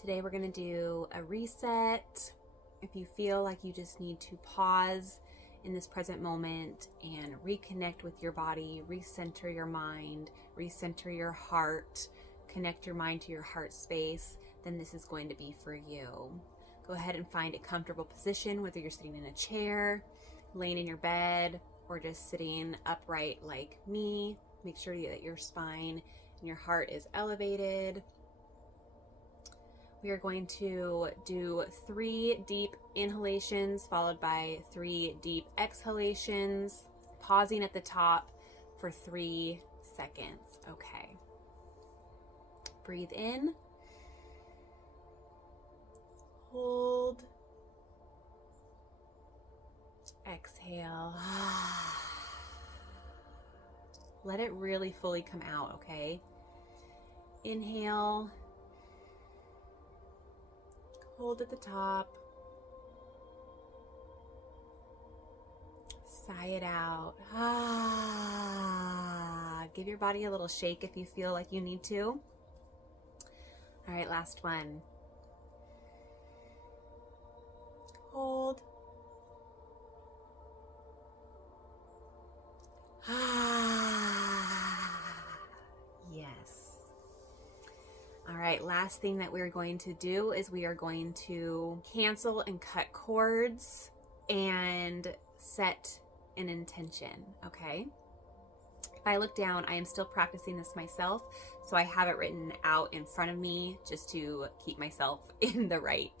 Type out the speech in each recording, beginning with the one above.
Today we're going to do a reset. If you feel like you just need to pause in this present moment and reconnect with your body, recenter your mind, recenter your heart, connect your mind to your heart space, then this is going to be for you. Go ahead and find a comfortable position, whether you're sitting in a chair, laying in your bed, or just sitting upright like me. Make sure that your spine and your heart is elevated. We are going to do 3 deep inhalations followed by 3 deep exhalations, pausing at the top for 3 seconds. Okay. Breathe in. Hold. Exhale. Let it really fully come out, okay? Inhale. Hold at the top. Sigh it out. Give your body a little shake if you feel like you need to. All right, last one. Hold. Yes. All right, last thing that we're going to do is we are going to cancel and cut cords and set an intention, okay? If I look down, I am still practicing this myself, so I have it written out in front of me just to keep myself in the right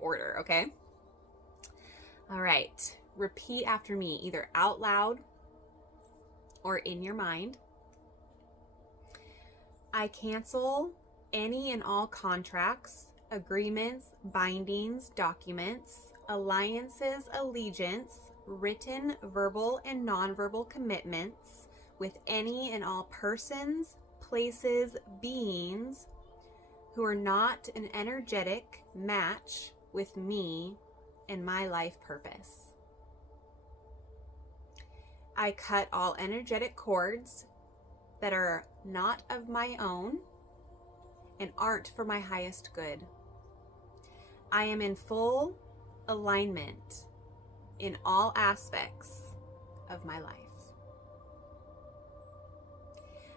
order, okay? All right, repeat after me, either out loud or in your mind. I cancel any and all contracts, agreements, bindings, documents, alliances, allegiance, written, verbal, and nonverbal commitments with any and all persons, places, beings who are not an energetic match with me and my life purpose. I cut all energetic cords that are not of my own and aren't for my highest good. I am in full alignment in all aspects of my life.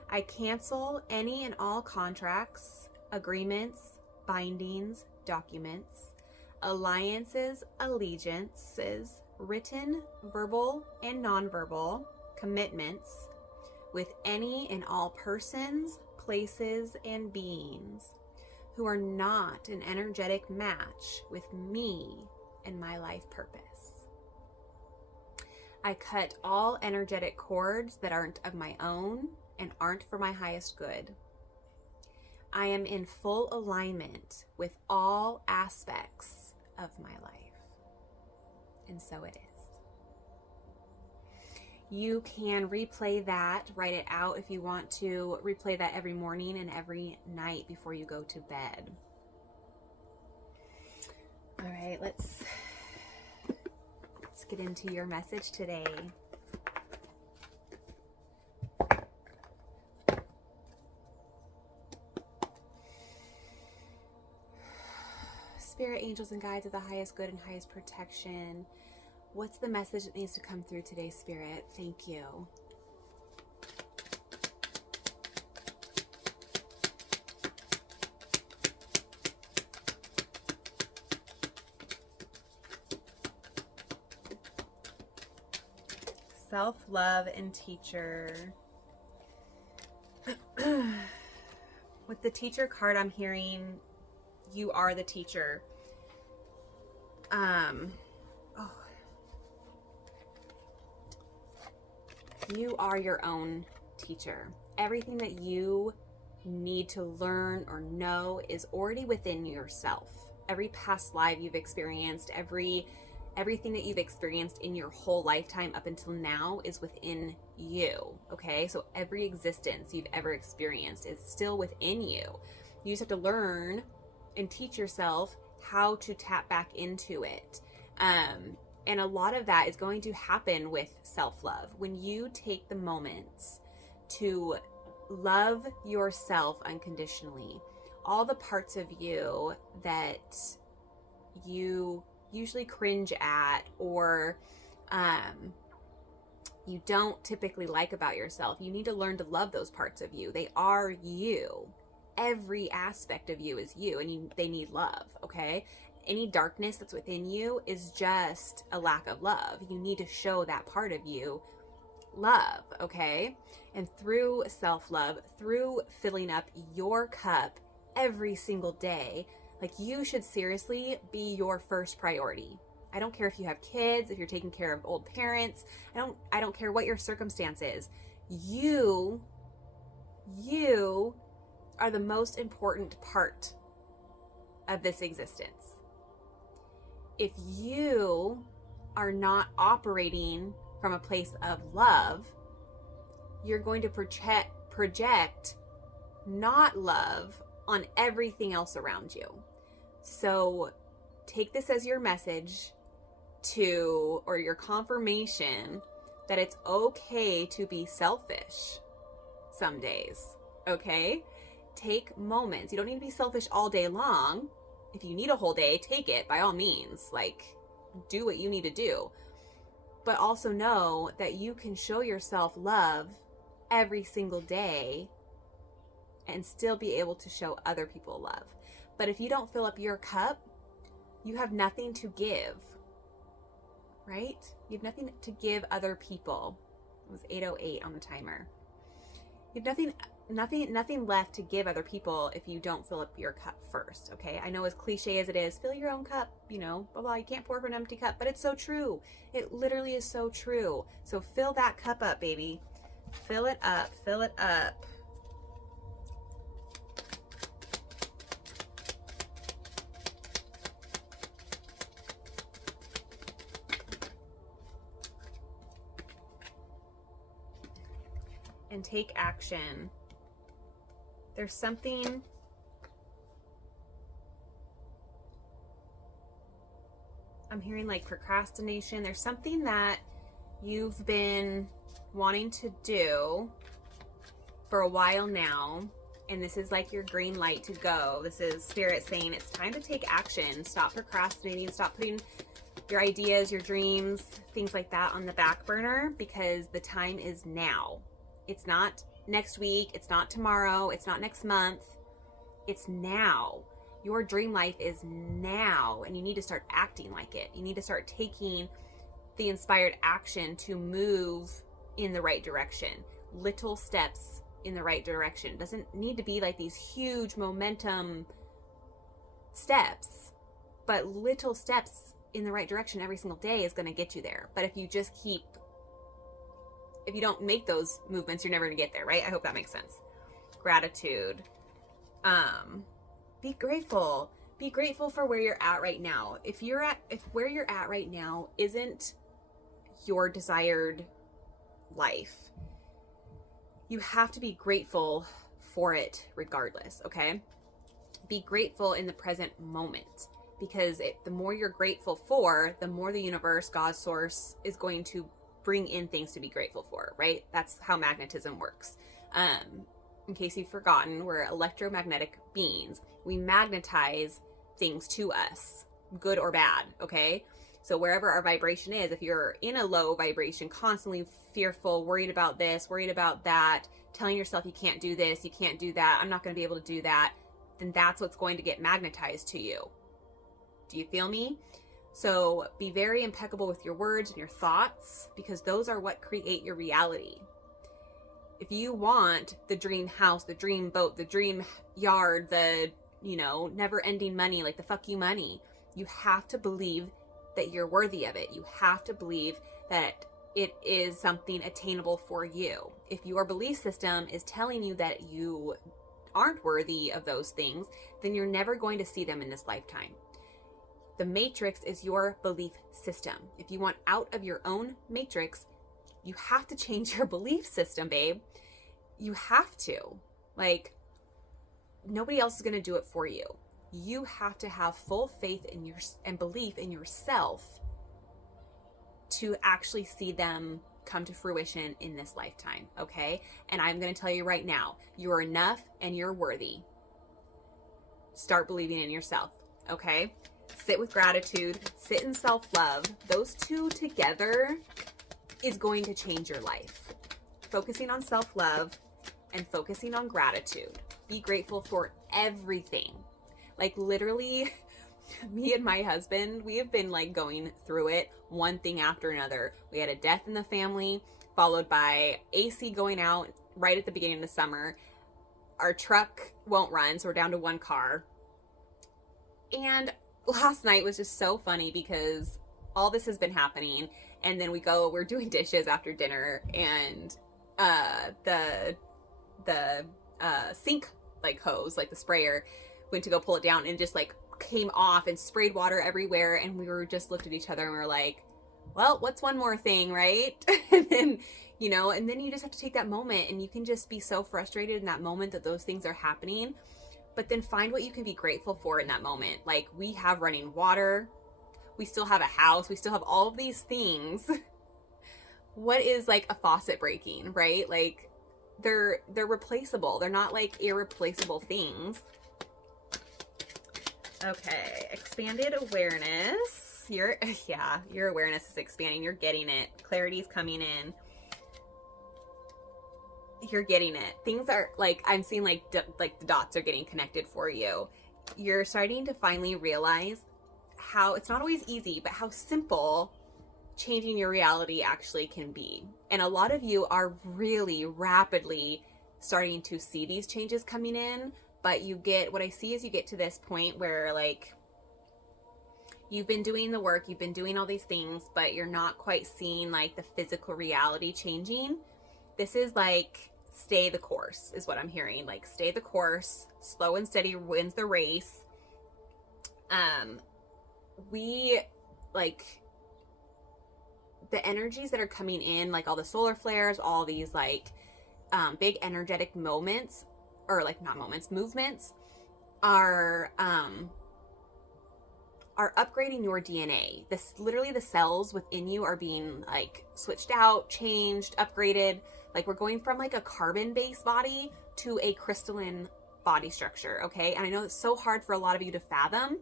I cancel any and all contracts, agreements, bindings, documents, alliances, allegiances, written, verbal, and nonverbal commitments with any and all persons, places, and beings who are not an energetic match with me and my life purpose. I cut all energetic cords that aren't of my own and aren't for my highest good. I am in full alignment with all aspects of my life. And so it is. You can replay that, write it out if you want to replay that every morning and every night before you go to bed. All right, let's get into your message today. Spirit, angels, and guides of the highest good and highest protection. What's the message that needs to come through today, Spirit? Thank you. Self-love and teacher. With the teacher card, I'm hearing you are the teacher. You are your own teacher. Everything that you need to learn or know is already within yourself. Every past life you've experienced, everything that you've experienced in your whole lifetime up until now is within you, okay? So every existence you've ever experienced is still within you. You just have to learn and teach yourself how to tap back into it. And a lot of that is going to happen with self-love. When you take the moments to love yourself unconditionally, all the parts of you that you usually cringe at, or you don't typically like about yourself. You need to learn to love those parts of you. They are you. Every aspect of you is you, and they need love, okay? Any darkness that's within you is just a lack of love. You need to show that part of you love, okay? And through self-love, through filling up your cup every single day, like, you should seriously be your first priority. I don't care if you have kids, if you're taking care of old parents. I don't care what your circumstance is. You are the most important part of this existence. If you are not operating from a place of love, you're going to project not love on everything else around you. So take this as your message or your confirmation that it's okay to be selfish some days, okay? Take moments. You don't need to be selfish all day long. If you need a whole day, take it by all means. Like, do what you need to do. But also know that you can show yourself love every single day and still be able to show other people love. But if you don't fill up your cup, you have nothing to give, right? You have nothing to give other people. It was 8:08 on the timer. You have nothing left to give other people if you don't fill up your cup first, okay? I know, as cliche as it is, fill your own cup, blah, blah, you can't pour from an empty cup, but it's so true. It literally is so true. So fill that cup up, baby. Fill it up, fill it up. And take action. There's something I'm hearing, like procrastination. There's something that you've been wanting to do for a while now, and this is like your green light to go. This is Spirit saying it's time to take action. Stop procrastinating. Stop putting your ideas, your dreams, things like that on the back burner, because the time is now. It's not next week. It's not tomorrow. It's not next month. It's now. Your dream life is now, and you need to start acting like it. You need to start taking the inspired action to move in the right direction. Little steps in the right direction. It doesn't need to be like these huge momentum steps, but little steps in the right direction every single day is going to get you there. But if you just if you don't make those movements, you're never going to get there, right? I hope that makes sense. Gratitude. Be grateful. Be grateful for where you're at right now. If where you're at right now isn't your desired life, you have to be grateful for it regardless, okay? Be grateful in the present moment, because the more you're grateful for, the more the universe, God, source, is going to bring in things to be grateful for, right? That's how magnetism works. In case you've forgotten, we're electromagnetic beings. We magnetize things to us, good or bad, okay? So wherever our vibration is, if you're in a low vibration, constantly fearful, worried about this, worried about that, telling yourself you can't do this, you can't do that, I'm not going to be able to do that, then that's what's going to get magnetized to you. Do you feel me? So be very impeccable with your words and your thoughts, because those are what create your reality. If you want the dream house, the dream boat, the dream yard, the, never-ending money, like the fuck you money, you have to believe that you're worthy of it. You have to believe that it is something attainable for you. If your belief system is telling you that you aren't worthy of those things, then you're never going to see them in this lifetime. The matrix is your belief system. If you want out of your own matrix, you have to change your belief system, babe. You have to. Like, nobody else is going to do it for you. You have to have full faith in and belief in yourself to actually see them come to fruition in this lifetime, okay? And I'm going to tell you right now, you're enough and you're worthy. start believing in yourself, okay? Sit with gratitude, sit in self-love. Those two together is going to change your life. Focusing on self-love and focusing on gratitude. Be grateful for everything. Like literally, me and my husband, we have been like going through it one thing after another. We had a death in the family, followed by AC going out right at the beginning of the summer. Our truck won't run, so we're down to one car. And last night was just so funny because all this has been happening, and then we're doing dishes after dinner, and the sink like hose, like the sprayer, went to go pull it down and just like came off and sprayed water everywhere, and we were just looked at each other and we were like, well, what's one more thing, right? And then and then you just have to take that moment, and you can just be so frustrated in that moment that those things are happening. But then find what you can be grateful for in that moment. Like, we have running water. We still have a house. We still have all of these things. What is like a faucet breaking, right? Like, they're replaceable. They're not like irreplaceable things. Okay, expanded awareness. Your awareness is expanding. You're getting it. Clarity's coming in. You're getting it. Things are like, I'm seeing like the dots are getting connected for you. You're starting to finally realize how it's not always easy, but how simple changing your reality actually can be. And a lot of you are really rapidly starting to see these changes coming in, but what I see is you get to this point where like you've been doing the work, you've been doing all these things, but you're not quite seeing like the physical reality changing. This is like, stay the course is what I'm hearing. Like, stay the course. Slow and steady wins the race. We like the energies that are coming in, like all the solar flares, all these like big energetic moments, or like not moments, movements are upgrading your DNA. Literally the cells within you are being like switched out, changed, upgraded. Like, we're going from like a carbon-based body to a crystalline body structure, okay? And I know it's so hard for a lot of you to fathom,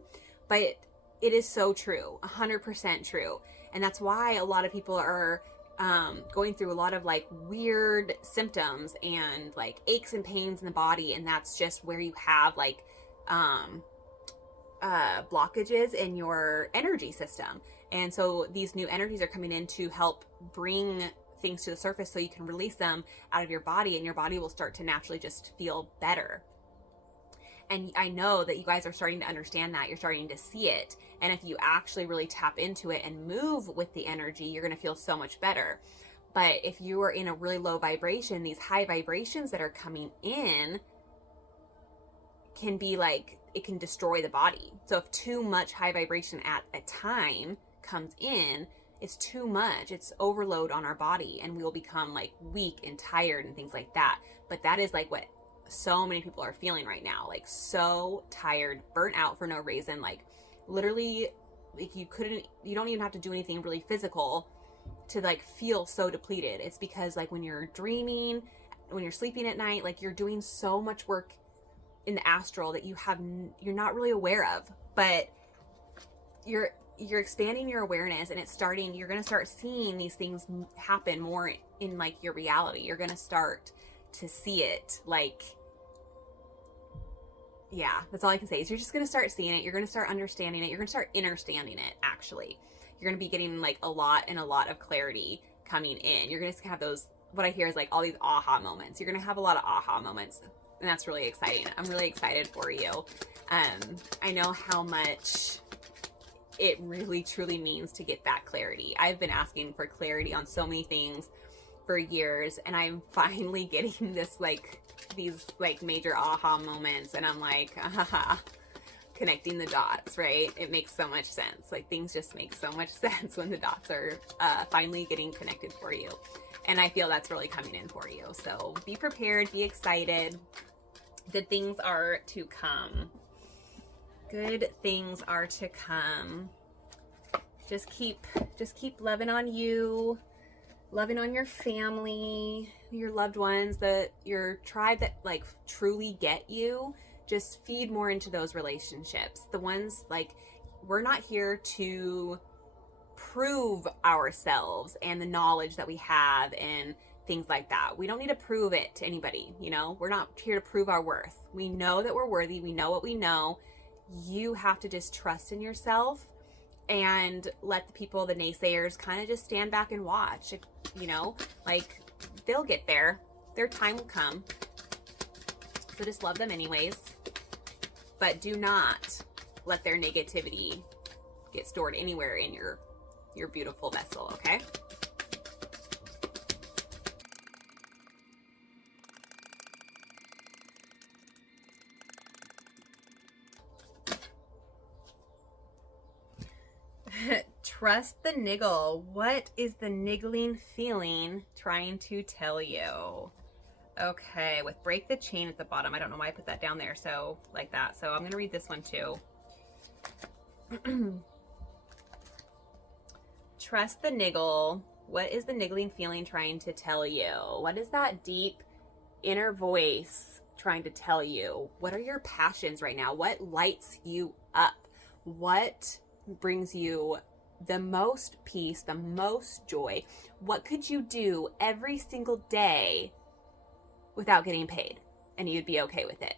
but it is so true, 100% true. And that's why a lot of people are going through a lot of like weird symptoms and like aches and pains in the body. And that's just where you have like blockages in your energy system. And so these new energies are coming in to help bring things to the surface so you can release them out of your body, and your body will start to naturally just feel better. And I know that you guys are starting to understand that. You're starting to see it. And if you actually really tap into it and move with the energy, you're going to feel so much better. But if you are in a really low vibration, these high vibrations that are coming in can be like, it can destroy the body. So if too much high vibration at a time comes in, it's too much. It's overload on our body, and we will become like weak and tired and things like that. But that is like what so many people are feeling right now. Like, so tired, burnt out for no reason. Like, literally, like you don't even have to do anything really physical to like feel so depleted. It's because like when you're dreaming, when you're sleeping at night, like you're doing so much work in the astral that you're not really aware of, but you're expanding your awareness, and you're going to start seeing these things happen more in like your reality. You're going to start to see it. Like, yeah, that's all I can say is you're just going to start seeing it. You're going to start understanding it. You're going to start understanding it. Actually, you're going to be getting like a lot of clarity coming in. You're going to have those, what I hear is like all these aha moments. You're going to have a lot of aha moments, and that's really exciting. I'm really excited for you. I know how much it really truly means to get that clarity. I've been asking for clarity on so many things for years, and I'm finally getting these major aha moments, and I'm like, connecting the dots, right? It makes so much sense. Like, things just make so much sense when the dots are finally getting connected for you. And I feel that's really coming in for you. So be prepared, be excited. Good things are to come. Good things are to come. Just keep loving on you, loving on your family, your loved ones, your tribe that like truly get you. just feed more into those relationships. The ones like, we're not here to prove ourselves and the knowledge that we have and things like that. We don't need to prove it to anybody, you know? We're not here to prove our worth. We know that we're worthy. We know what we know. You have to just trust in yourself and let the people, the naysayers, kind of just stand back and watch. You know, like, they'll get there. Their time will come. So just love them anyways. But do not let their negativity get stored anywhere in your beautiful vessel, okay? Trust the niggle. What is the niggling feeling trying to tell you? Okay, with break the chain at the bottom. I don't know why I put that down there, so like that. So I'm going to read this one too. Trust the niggle. What is the niggling feeling trying to tell you? What is that deep inner voice trying to tell you? What are your passions right now? What lights you up? What brings you the most peace, the most joy? What could you do every single day without getting paid and you'd be okay with it?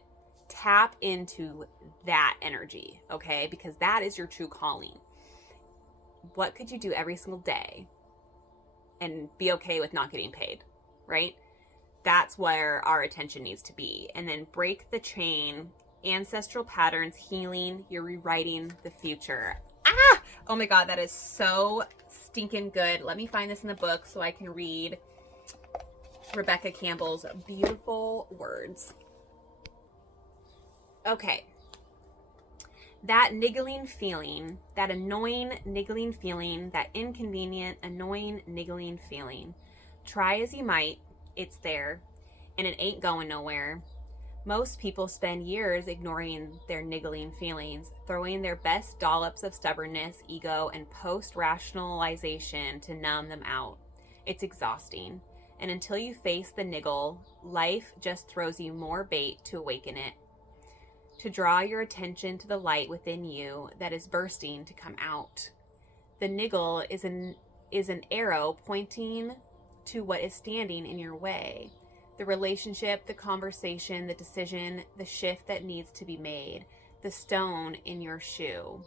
Tap into that energy, okay? Because that is your true calling. What could you do every single day and be okay with not getting paid, right? That's where our attention needs to be. And then break the chain, ancestral patterns, healing, you're rewriting the future. Ah! Oh my God, that is so stinking good. Let me find this in the book so I can read Rebecca Campbell's beautiful words. Okay. That niggling feeling, that annoying niggling feeling, that inconvenient, annoying niggling feeling. Try as you might, it's there, and it ain't going nowhere. Most people spend years ignoring their niggling feelings, throwing their best dollops of stubbornness, ego, and post-rationalization to numb them out. It's exhausting. And until you face the niggle, life just throws you more bait to awaken it, to draw your attention to the light within you that is bursting to come out. The niggle is an arrow pointing to what is standing in your way. The relationship, the conversation, the decision, the shift that needs to be made, the stone in your shoe.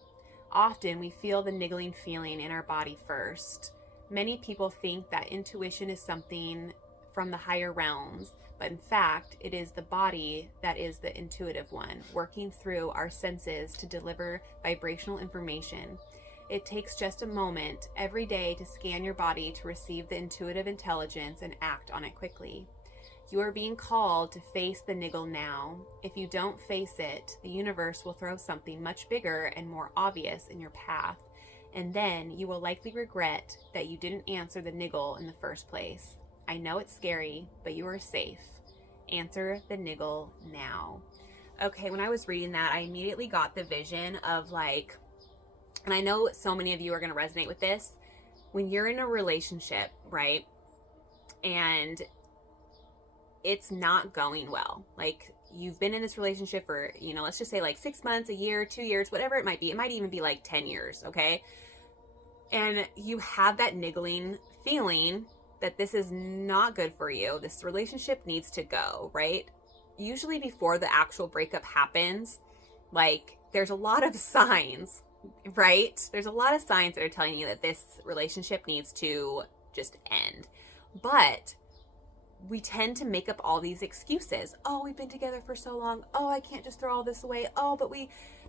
Often we feel the niggling feeling in our body first. Many people think that intuition is something from the higher realms, but in fact, it is the body that is the intuitive one, working through our senses to deliver vibrational information. It takes just a moment every day to scan your body to receive the intuitive intelligence and act on it quickly. You are being called to face the niggle now. If you don't face it, the universe will throw something much bigger and more obvious in your path, and then you will likely regret that you didn't answer the niggle in the first place. I know it's scary, but you are safe. Answer the niggle now. Okay, when I was reading that, I immediately got the vision of like, and I know so many of you are going to resonate with this, when you're in a relationship, right? And it's not going well. Like, you've been in this relationship for, let's just say like 6 months, a year, 2 years, whatever it might be. It might even be like 10 years, okay? And you have that niggling feeling that this is not good for you. This relationship needs to go, right? Usually before the actual breakup happens, like, there's a lot of signs, right? There's a lot of signs that are telling you that this relationship needs to just end. But we tend to make up all these excuses. Oh, we've been together for so long. Oh, I can't just throw all this away. Oh, but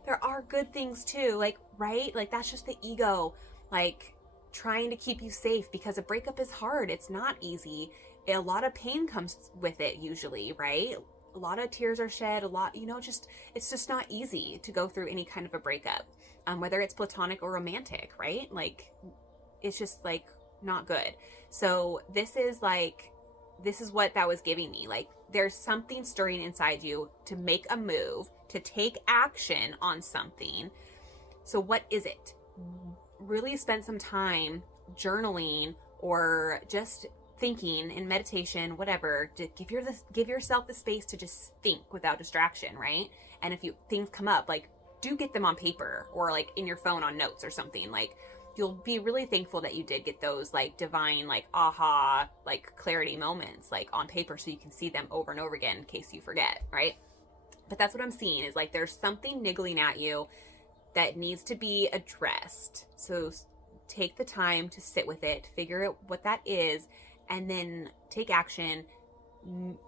there are good things too. Like, right? Like, that's just the ego, like, trying to keep you safe, because a breakup is hard. It's not easy. A lot of pain comes with it usually, right? A lot of tears are shed, a lot, it's just not easy to go through any kind of a breakup, whether it's platonic or romantic, right? Like, it's just like not good. So this is what that was giving me. Like, there's something stirring inside you to make a move, to take action on something. So what is it? Really spend some time journaling or just thinking in meditation, whatever, to give yourself the space to just think without distraction, right? And if things come up, like, do get them on paper or like in your phone on notes or something. Like, you'll be really thankful that you did get those like divine, like aha, like clarity moments, like on paper, so you can see them over and over again in case you forget, right? But that's what I'm seeing, is like there's something niggling at you that needs to be addressed. So take the time to sit with it, figure out what that is, and then take action,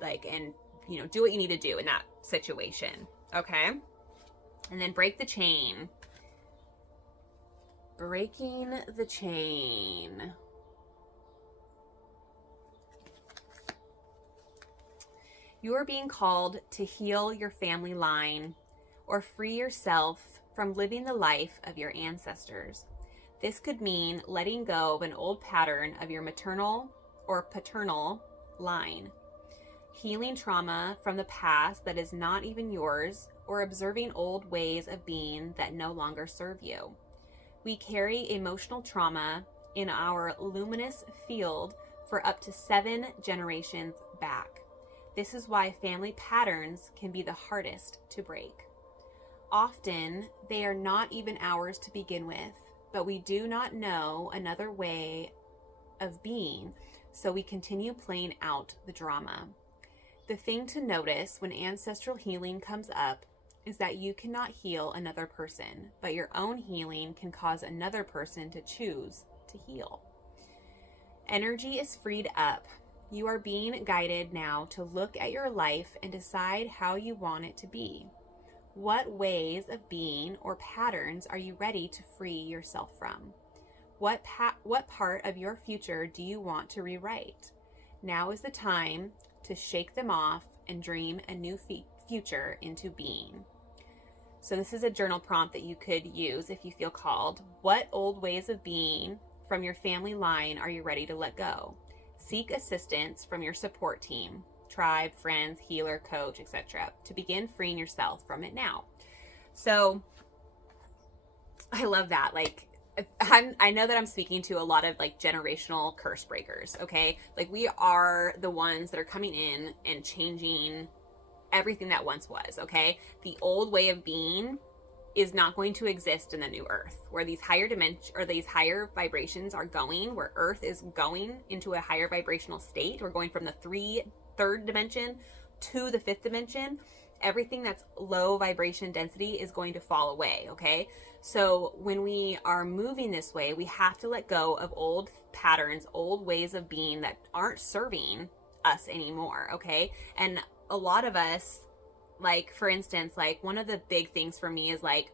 like, and do what you need to do in that situation. Okay? And then break the chain. Breaking the chain. You are being called to heal your family line or free yourself from living the life of your ancestors. This could mean letting go of an old pattern of your maternal or paternal line, healing trauma from the past that is not even yours, or observing old ways of being that no longer serve you. We carry emotional trauma in our luminous field for up to 7 generations back. This is why family patterns can be the hardest to break. Often, they are not even ours to begin with, but we do not know another way of being, so we continue playing out the drama. The thing to notice when ancestral healing comes up is that you cannot heal another person, but your own healing can cause another person to choose to heal. Energy is freed up. You are being guided now to look at your life and decide how you want it to be. What ways of being or patterns are you ready to free yourself from? What part of your future do you want to rewrite? Now is the time to shake them off and dream a new future into being. So this is a journal prompt that you could use if you feel called. What old ways of being from your family line are you ready to let go? Seek assistance from your support team, tribe, friends, healer, coach, etc., to begin freeing yourself from it now. So I love that. Like, I know that I'm speaking to a lot of like generational curse breakers, okay? Like, we are the ones that are coming in and changing everything that once was, okay? The old way of being is not going to exist in the new earth, where these higher dimension or these higher vibrations are going, where earth is going into a higher vibrational state. We're going from the third dimension to the 5th dimension. Everything that's low vibration density is going to fall away, okay? So when we are moving this way, we have to let go of old patterns, old ways of being that aren't serving us anymore, okay? And a lot of us, like, for instance, like, one of the big things for me is like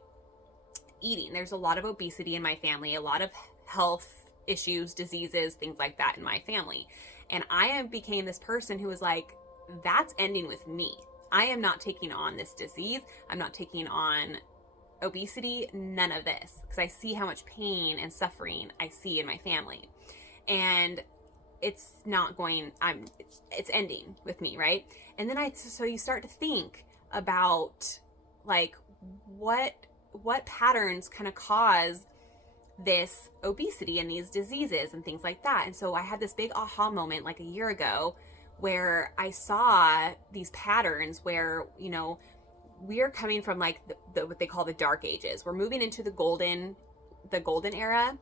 eating. There's a lot of obesity in my family, a lot of health issues, diseases, things like that in my family. And I became this person who was like, that's ending with me. I am not taking on this disease. I'm not taking on obesity, none of this, because I see how much pain and suffering I see in my family. And it's not going, it's ending with me, right? And then so you start to think about like what patterns kind of cause this obesity and these diseases and things like that. And so I had this big aha moment like a year ago where I saw these patterns where, we're coming from like the what they call the dark ages. We're moving into the golden era.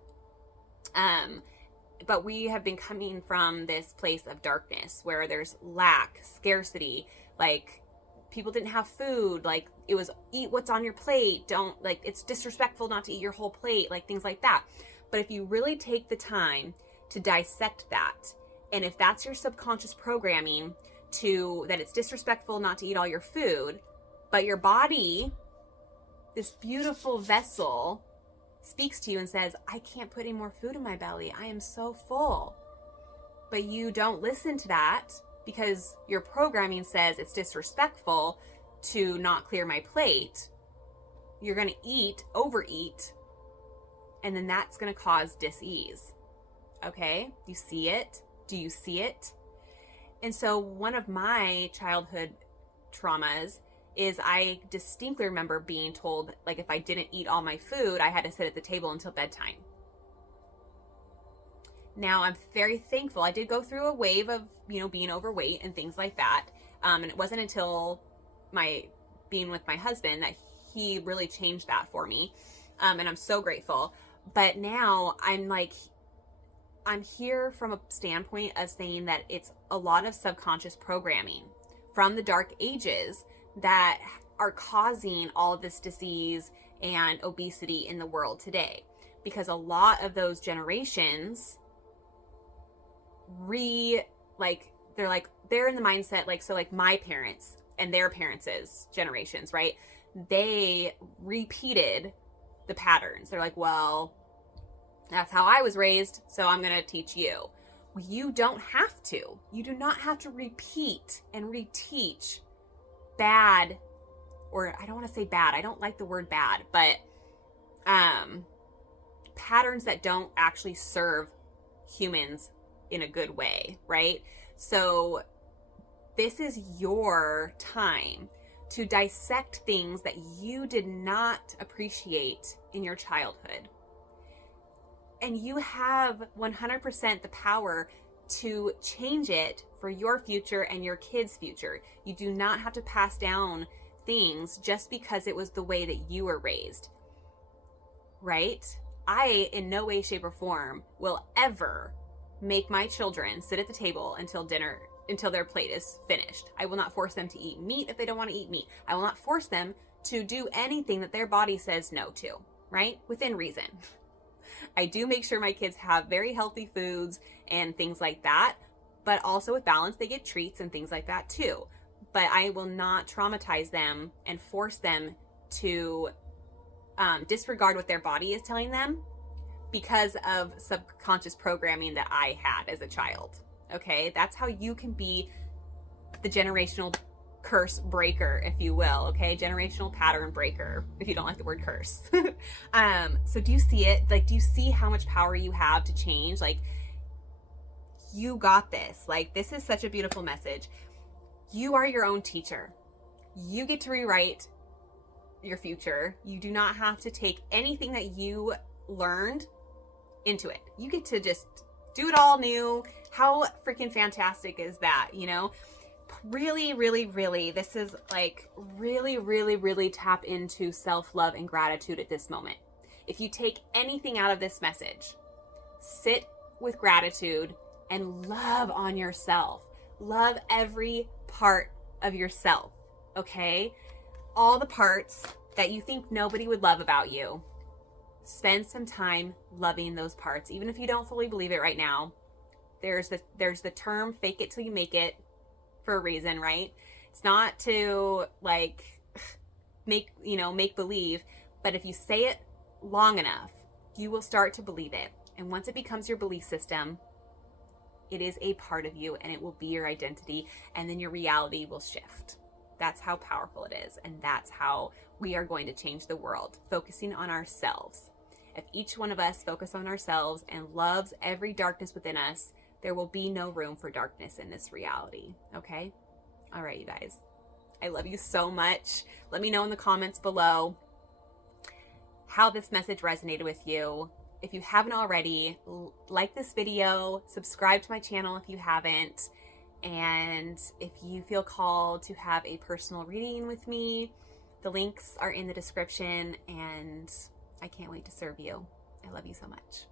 But we have been coming from this place of darkness where there's lack, scarcity, like people didn't have food, like it was eat what's on your plate, don't, like, it's disrespectful not to eat your whole plate, like things like that. But if you really take the time to dissect that, and if that's your subconscious programming that it's disrespectful not to eat all your food, but your body, this beautiful vessel, speaks to you and says, I can't put any more food in my belly. I am so full. But you don't listen to that because your programming says it's disrespectful to not clear my plate. You're going to overeat, and then that's going to cause dis-ease. Okay? You see it? Do you see it? And so one of my childhood traumas is I distinctly remember being told, like, if I didn't eat all my food, I had to sit at the table until bedtime. Now, I'm very thankful. I did go through a wave of, being overweight and things like that. And it wasn't until my being with my husband that he really changed that for me. And I'm so grateful. But now I'm here from a standpoint of saying that it's a lot of subconscious programming from the dark ages that are causing all of this disease and obesity in the world today. Because a lot of those generations they're in the mindset, like, so like my parents and their parents' generations, right? They repeated the patterns. They're like, well, that's how I was raised, so I'm going to teach you. You don't have to. You do not have to repeat and reteach bad, or I don't want to say bad. I don't like the word bad, but patterns that don't actually serve humans in a good way, right? So this is your time to dissect things that you did not appreciate in your childhood. And you have 100% the power to change it for your future and your kids' future. You do not have to pass down things just because it was the way that you were raised, right? I, in no way, shape, or form, will ever make my children sit at the table until their plate is finished. I will not force them to eat meat if they don't want to eat meat. I will not force them to do anything that their body says no to, right? Within reason. I do make sure my kids have very healthy foods and things like that, but also with balance, they get treats and things like that too. But I will not traumatize them and force them to disregard what their body is telling them because of subconscious programming that I had as a child. Okay, that's how you can be the generational curse breaker, if you will. Okay, generational pattern breaker, if you don't like the word curse. So do you see it? Like, do you see how much power you have to change? Like, you got this. Like, this is such a beautiful message. You are your own teacher. You get to rewrite your future. You do not have to take anything that you learned into it. You get to just do it all new. How freaking fantastic is that, you know? Really, really, really, this is like really, really, really tap into self-love and gratitude at this moment. If you take anything out of this message, sit with gratitude and love on yourself. Love every part of yourself, okay? All the parts that you think nobody would love about you. Spend some time loving those parts, even if you don't fully believe it right now. There's the term fake it till you make it for a reason, right? It's not to like make believe, but if you say it long enough, you will start to believe it. And once it becomes your belief system, it is a part of you and it will be your identity, and then your reality will shift. That's how powerful it is, and that's how we are going to change the world, focusing on ourselves. If each one of us focus on ourselves and loves every darkness within us, there will be no room for darkness in this reality, okay? All right, you guys. I love you so much. Let me know in the comments below how this message resonated with you. If you haven't already, like this video, subscribe to my channel if you haven't, and if you feel called to have a personal reading with me, the links are in the description, and I can't wait to serve you. I love you so much.